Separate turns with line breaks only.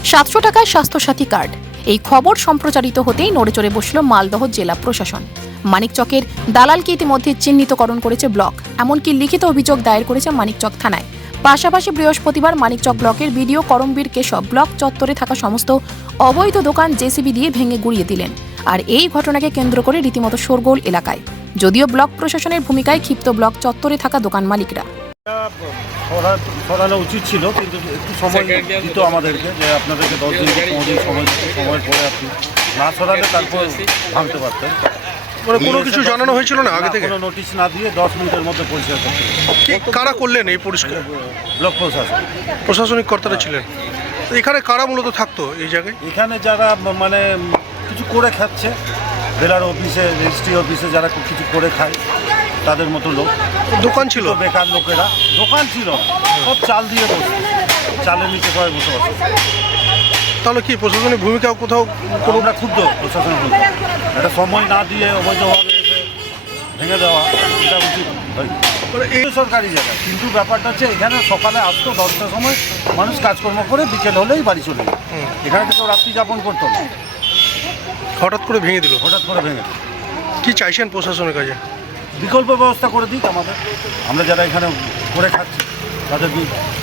700 টাকায় স্বাস্থ্যসাথী কার্ড। এই খবর সম্প্রচারিত হতেই নড়েচড়ে বসল মালদহ জেলা প্রশাসন। মানিকচকের দালালকে ইতিমধ্যে চিহ্নিতকরণ করেছে ব্লক, এমনকি লিখিত অভিযোগ দায়ের করেছে মানিকচক থানায়। পাশাপাশি বৃহস্পতিবার মানিকচক ব্লকের বিডিও করমবীর কেশব ব্লক চত্বরে থাকা সমস্ত অবৈধ দোকান জেসিবি দিয়ে ভেঙে গুড়িয়ে দিলেন। আর এই ঘটনাকে কেন্দ্র করে রীতিমতো শোরগোল এলাকায়, যদিও ব্লক প্রশাসনের ভূমিকায় ক্ষিপ্ত ব্লক চত্বরে থাকা দোকান মালিকরা।
সরানো উচিত ছিল, কিন্তু একটু সময় দিত আমাদেরকে, যে আপনাদেরকে 10 দিন 15 দিন সময় পরে আপনি না সরালে তারপর ভাঙতে পারতেন।
মানে কোনো কিছু জানানো হয়েছিল না আগে থেকে?
কোনো নোটিশ না দিয়ে 10 মিনিটের মধ্যে পরিষ্কার করতে হবে।
কারা করলেন এই পরিষ্কার?
ব্লক প্রশাসন,
প্রশাসনিক কর্তারা ছিলেন। এখানে কারা মূলত থাকতো এই জায়গায়?
এখানে যারা মানে কিছু করে খাচ্ছে, জেলার অফিসে, রেজিস্ট্রি অফিসে যারা কিছু করে খায় তাদের মতো লোক।
দোকান ছিল?
বেকার লোকেরা দোকান ছিল না, সব চাল দিয়ে বসে, চালের নিচে করে বসে বসে।
তাহলে কি প্রশাসনিক ভূমিকা কোথাও?
আমরা ক্ষুব্ধ প্রশাসনের ভূমিকা, একটা সময় না দিয়ে অবৈধভাবে এসে ভেঙে দেওয়া, এটা উচিত হয়। এই সরকারি জায়গা, কিন্তু ব্যাপারটা হচ্ছে এখানে সকালে আসতো 10টার সময়, মানুষ কাজকর্ম করে বিকেল হলেই বাড়ি চলে যেত। এখানে তো কেউ রাত্রি যাপন করতো না,
হঠাৎ করে ভেঙে দিল।
হঠাৎ করে ভেঙে দিল।
কি চাইছেন প্রশাসনের কাছে?
বিকল্প ব্যবস্থা করে দিক আমাদের, আমরা যারা এখানে করে খাচ্ছি তাদের